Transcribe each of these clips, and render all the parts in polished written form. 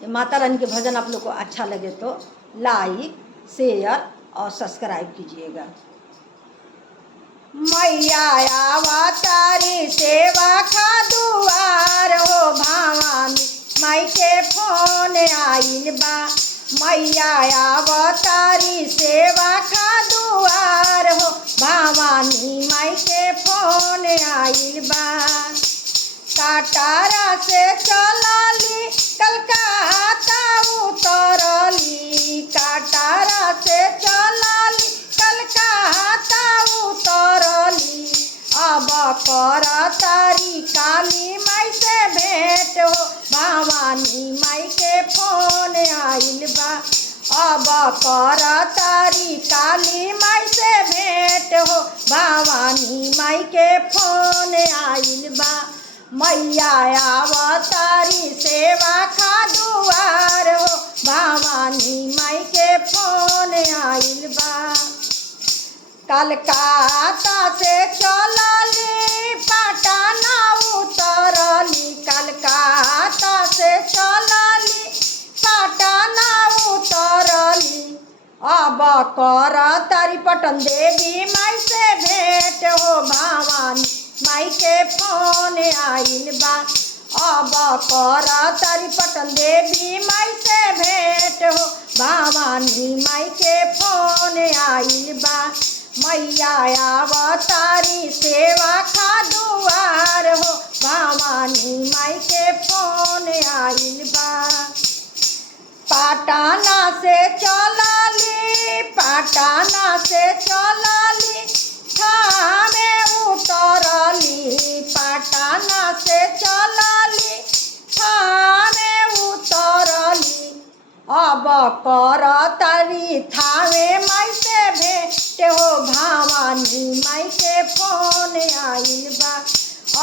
माता रानी के भजन आप लोग को अच्छा लगे तो लाइक, शेयर और सब्सक्राइब कीजिएगा। मैया अवतारी सेवा का दुआर हो भवानी माई के फोन आइल बा। मैया अवतारी सेवा का दुआर हो भवानी माई के फोन आइल बा। कटारा से चलली कलकत्ता उतरली, कटारा से चलली कलकत्ता उतरली। अब करतारी काली माई से भेंट हो भवानी माई के फोन आइल बा। अब करतारी काली माई से भेंट हो भवानी माई के फोन आइल बा। मैया अवतारी सेवा का दुआर हो भवानी माई के फोन आइल बा। कलकत्ता से चलली पटना उतरली, कलकत्ता से चलली पटना उतरली। अब करतारी पटन देवी माई से भेंट हो भवानी माई के फोन आइल बा। अब करतारी पटन देवी माई से भेंट हो भवानी माई के फोन आइल बा। मैया अवतारी सेवा का दुआर हो भवानी माई के फोन आइल बा। पटना से चलली, पटना से चलली थामे उतरली, पटना से चलली थामे उतरली। अब करतारी थावे माई से भेंट हो भवानी माई के फोन आइल बा।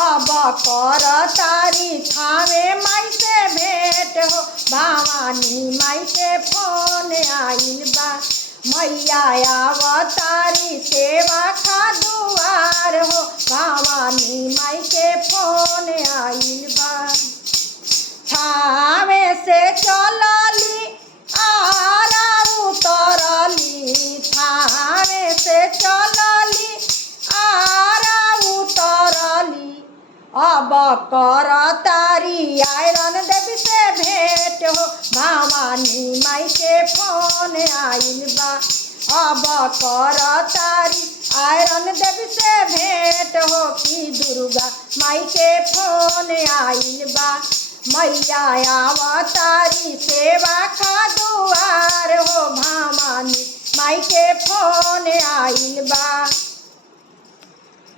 अब करतारी थावे माई से भेंट हो भवानी माई के फोन आइल बा। मैया अवतारी सेवा का दुआर हो भवानी माई के फोन आइल बा। थावे से चलली आरा उतरली, थावे से चलली आरा उतरली। अब करतारी आयरन देवी से भेंट हो भवानी माई के फोन आइल बा। अब करतारी आयरन देवी से भेंट हो कि दुर्गा माई के फोन आइल बा। मैया अवतारी सेवा का दुआर हो भवानी माई के फोन आइल बा।